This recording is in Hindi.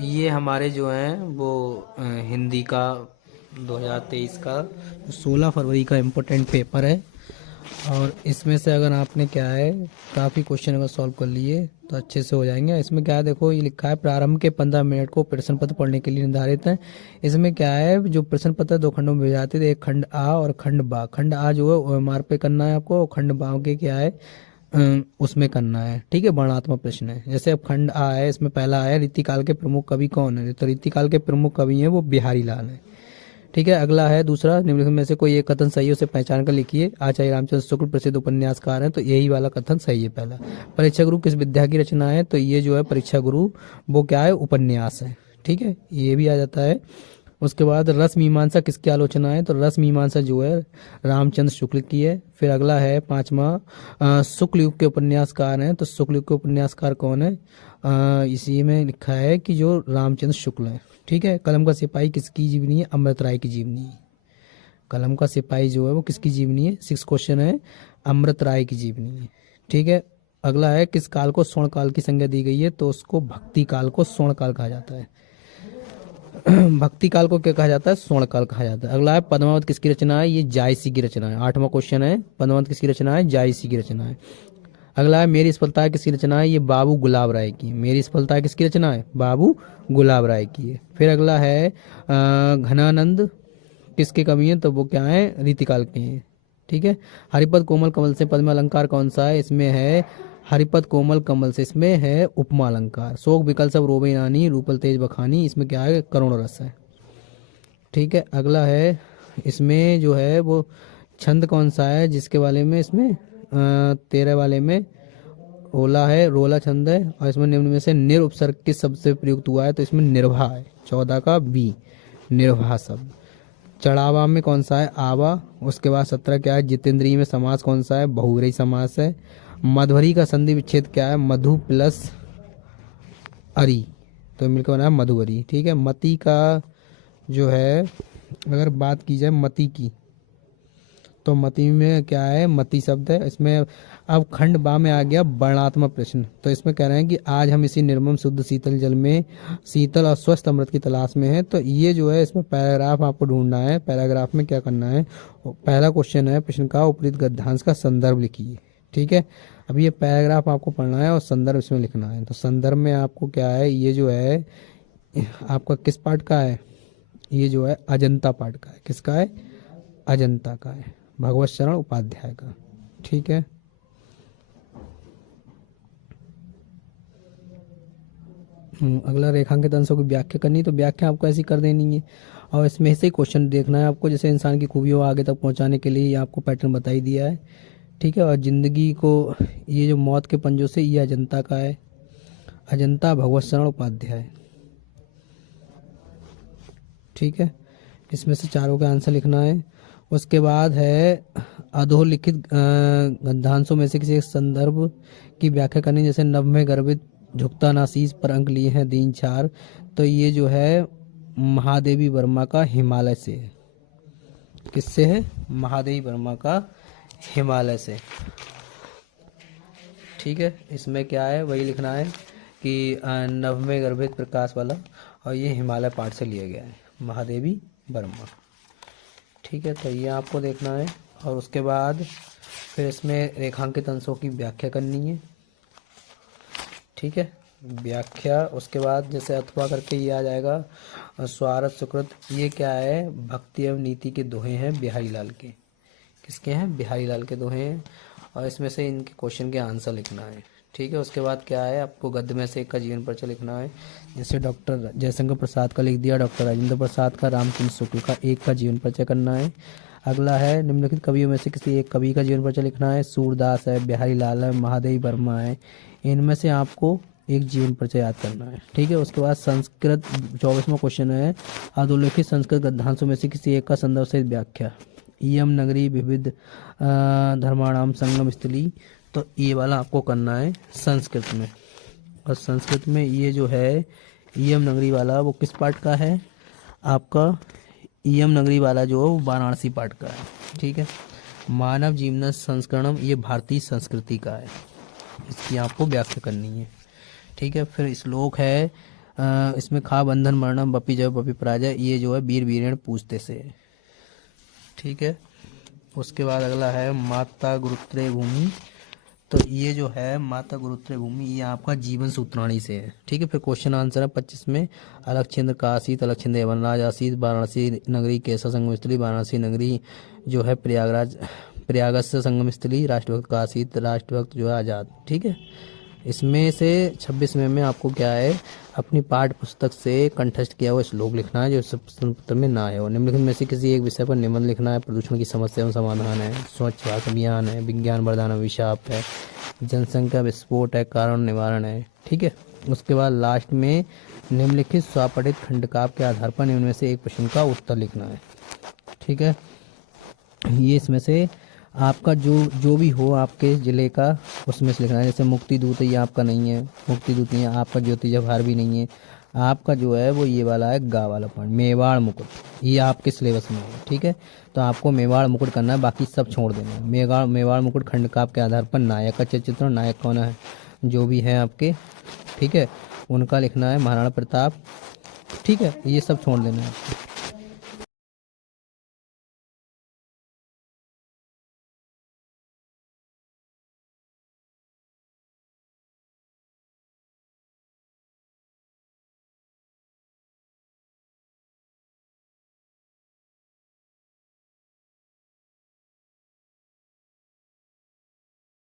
ये हमारे जो हैं वो हिंदी का 2023 का 16 फरवरी का इम्पोर्टेंट पेपर है। और इसमें से अगर आपने क्या है काफ़ी क्वेश्चन अगर सॉल्व कर लिए तो अच्छे से हो जाएंगे। इसमें क्या है, देखो ये लिखा है प्रारंभ के 15 मिनट को प्रश्न पत्र पढ़ने के लिए निर्धारित है। इसमें क्या है, जो प्रश्न पत्र दो खंडों में विभाजित है, एक खंड आ और खंड बा। खंड आ जो है ओएमआर पे करना है आपको, और खंड बा के क्या है उसमें करना है। ठीक है, वर्णनात्मक प्रश्न है। जैसे अब खंड आ है, इसमें पहला है रीतिकाल के प्रमुख कवि कौन है, तो रीतिकाल के प्रमुख कवि हैं वो बिहारी लाल है। ठीक है, अगला है दूसरा, निम्नलिखित में से कोई एक कथन सही है उसे पहचान कर लिखिए। आचार्य रामचंद्र शुक्ल प्रसिद्ध उपन्यासकार हैं, तो यही वाला कथन सही है पहला। परीक्षा गुरु किस विद्या की रचना है, तो ये जो है परीक्षा गुरु वो क्या है, उपन्यास है। ठीक है, ये भी आ जाता है। उसके बाद रस मीमांसा किसकी आलोचना है, तो रस मीमांसा जो है रामचंद्र शुक्ल की है। फिर अगला है पांचवा, शुक्ल युग के उपन्यासकार हैं, तो शुक्ल युग के उपन्यासकार कौन है, इसी में लिखा है कि जो रामचंद्र शुक्ल हैं। ठीक है, कलम का सिपाही किसकी जीवनी है, अमृत राय की जीवनी है। कलम का सिपाही जो है वो किसकी जीवनी है, 6 क्वेश्चन है, अमृत राय की जीवनी है। ठीक है, अगला है किस काल को स्वर्ण काल की संज्ञा दी गई है, तो उसको भक्ति काल को स्वर्ण काल कहा जाता है। भक्ति काल को क्या कहा जाता है, स्वर्ण काल कहा जाता है। अगला है पद्मावत किसकी रचना है, ये जायसी की रचना है। 8वां क्वेश्चन है, पद्मावत किसकी रचना है, जायसी की रचना है। अगला है मेरी सफलता किसकी रचना है, ये बाबू गुलाब राय की। मेरी सफलता किसकी रचना है, बाबू गुलाब राय की है। फिर अगला है घनानंद किसके कवि हैं, तो वो क्या है, रीतिकाल के हैं। ठीक है, हरिपद कोमल कमल से पद्म अलंकार कौन सा है, इसमें है हरिपद कोमल कमल से, इसमें है उपमा अलंकार। शोक विकल सब रोबे नानी रूपल तेज बखानी, इसमें क्या है, करुण रस है। ठीक है, अगला है इसमें जो है वो छंद कौन सा है, जिसके वाले में इसमें 13 वाले में ओला है, रोला छंद है। और इसमें निम्न में से निर उपसर्ग किस शब्द से प्रयुक्त हुआ है, तो इसमें निर्भा है, 14 का बी, निर्भा शब्द। चढ़ावा में कौन सा है, आवा। उसके बाद 17 क्या है, जितेंद्रिय में समास कौन सा है, बहुव्रीहि समास है। मधुरी का संधि विच्छेद क्या है, मधु प्लस अरी, तो मिलकर बना है मधुवरी। ठीक है, मति का जो है अगर बात की जाए मति की, तो मति में क्या है, मति शब्द है इसमें। अब खंड बा में आ गया वर्णात्मक प्रश्न, तो इसमें कह रहे हैं कि आज हम इसी निर्मम शुद्ध शीतल जल में शीतल और स्वस्थ अमृत की तलाश में हैं। तो ये जो है इसमें पैराग्राफ आपको ढूंढना है। पैराग्राफ में क्या करना है, पहला क्वेश्चन है प्रश्न का उपरीत गद्यांश का संदर्भ लिखिए। ठीक है, अब ये पैराग्राफ आपको पढ़ना है और संदर्भ इसमें लिखना है। तो संदर्भ में आपको क्या है, ये जो है आपका किस पार्ट का है, ये जो है अजंता पार्ट का है। किसका है, अजंता का है, भगवत शरण उपाध्याय का। ठीक है, अगला रेखांकित अंशों की व्याख्या करनी है, तो व्याख्या आपको ऐसी कर देनी है। और इसमें से ही क्वेश्चन देखना है आपको, जैसे इंसान की खूबियों आगे तक पहुंचाने के लिए ये आपको पैटर्न बता ही दिया है। ठीक है, और जिंदगी को ये जो मौत के पंजों से, ये अजंता का है, अजंता भगवत शरण उपाध्याय। ठीक है, इसमें से चारों का आंसर लिखना है। उसके बाद है अधोलिखित गद्यांशों में से किसी एक संदर्भ की व्याख्या करनी, जैसे नभ में गर्भित झुकता नासीस पर अंक लिए हैं दीन चार, तो ये जो है महादेवी वर्मा का हिमालय से है। किससे है, महादेवी वर्मा का हिमालय से। ठीक है, इसमें क्या है वही लिखना है कि नभ में गर्भित प्रकाश वाला, और ये हिमालय पाठ से लिया गया है, महादेवी वर्मा। ठीक है, तो ये आपको देखना है। और उसके बाद फिर इसमें रेखांकित अंशों की व्याख्या करनी है। ठीक है, व्याख्या उसके बाद जैसे अथवा करके ये आ जाएगा, स्वार्थ सुकृत, ये क्या है, भक्ति एवं नीति के दोहे हैं बिहारी लाल के। किसके हैं, बिहारी लाल के दोहे हैं। और इसमें से इनके क्वेश्चन के आंसर लिखना है। ठीक है, उसके बाद क्या है, आपको गद्य में से एक का जीवन परिचय लिखना है। जैसे डॉक्टर जयशंकर प्रसाद का लिख दिया, डॉक्टर राजेंद्र प्रसाद का, रामचंद्र शुक्ल का एक का जीवन परिचय करना है। अगला है निम्नलिखित कवियों में से किसी एक कवि का जीवन परिचय लिखना है। सूरदास है, बिहारी लाल है, महादेवी वर्मा है, इनमें से आपको एक जीवन परिचय याद करना है। ठीक है, उसके बाद संस्कृत 24वां क्वेश्चन है, अधोलिखित संस्कृत गद्यांशों में से किसी एक का संदर्भ सहित व्याख्या। इयम नगरी विविध धर्माणाम संगम स्थली, तो ये वाला आपको करना है संस्कृत में। और संस्कृत में ये जो है इयम नगरी वाला वो किस पार्ट का है, आपका इयम नगरी वाला जो है वो वाराणसी पार्ट का है। ठीक है, मानव जीवन संस्करणम, ये भारतीय संस्कृति का है, इसकी आपको व्याख्या करनी है। ठीक है, फिर श्लोक है इसमें खा बंधन मरणम बपी जय बपी पराजय, ये जो है वीर वीरेण पूछते से है। ठीक है। उसके बाद अगला है माता गुरुत्रे भूमि। तो ये जो है माता गुरुत्रे भूमि, ये आपका जीवन सूत्राणी से है। ठीक है। फिर क्वेश्चन आंसर है 25 में। अलक्षेंद्र का आसीत, अलक्षेंद्र यवनराज आसीत, वाराणसी नगरी कैसा संगम स्थली, वाराणसी नगरी जो है प्रयागराज से संगम स्थली, राष्ट्रभक्त का आसीत, राष्ट्रभक्त जो है आज़ाद। ठीक है। इसमें से 26 में आपको क्या है, अपनी पाठ्य पुस्तक से कंठस्थ किया हुआ श्लोक लिखना है जो इस प्रश्न पत्र में ना है। और निम्नलिखित में से किसी एक विषय पर निबंध लिखना है। प्रदूषण की समस्या एवं समाधान है, स्वच्छ भारत अभियान है, विज्ञान वरदान अभिशाप है, जनसंख्या विस्फोट है, कारण निवारण है। ठीक है। उसके बाद लास्ट में निम्नलिखित स्वपठित खंडकाव्य के आधार पर निम्न में से एक प्रश्न का उत्तर लिखना है। ठीक है। ये इसमें से आपका जो भी हो आपके ज़िले का उसमें से लिखना है। जैसे मुक्ति दूत ये आपका नहीं है, मुक्ति दूत नहीं है आपका, ज्योति जवाहर भी नहीं है आपका, जो है वो ये वाला है गा वाला पॉइंट, मेवाड़ मुकुट, ये आपके सिलेबस में है। ठीक है। तो आपको मेवाड़ मुकुट करना है, बाकी सब छोड़ देना है। मेवाड़ मुकुट खंडकाव्य के आधार पर नायक का चरित्र, नायक कौन है जो भी है आपके, ठीक है, उनका लिखना है, महाराणा प्रताप। ठीक है। ये सब छोड़ देना है आपको।